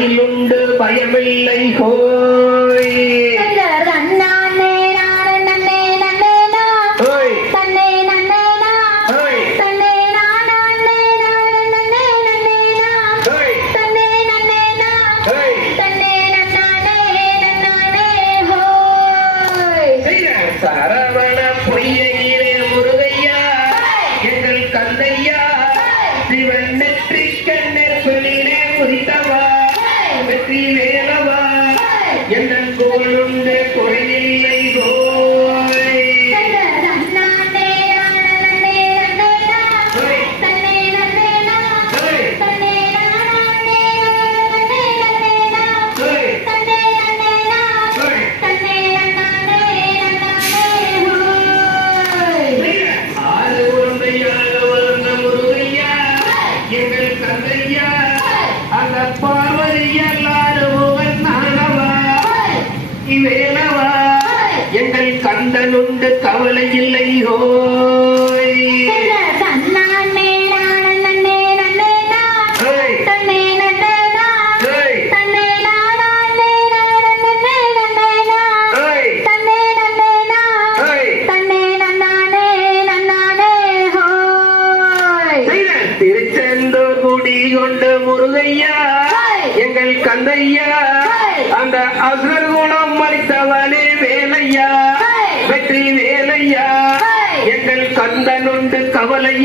அகிலுண்டு பயமில்லை ஹோய். சரவண பொய்யிலே முருகையா. எங்கள் கந்தையா. சிவன் நெற்றி கண்ணே எங்கள் கந்தனுண்டு கவலை இல்லை ஹோய் திருச்செந்தூர் குடி கொண்டு முருகையா எங்கள் கந்தையா அந்த அசுரர் குணம் மறித்தவனே வேலையா வெற்றி வேலையா எங்கள் கந்தனுண்டு கவலையில்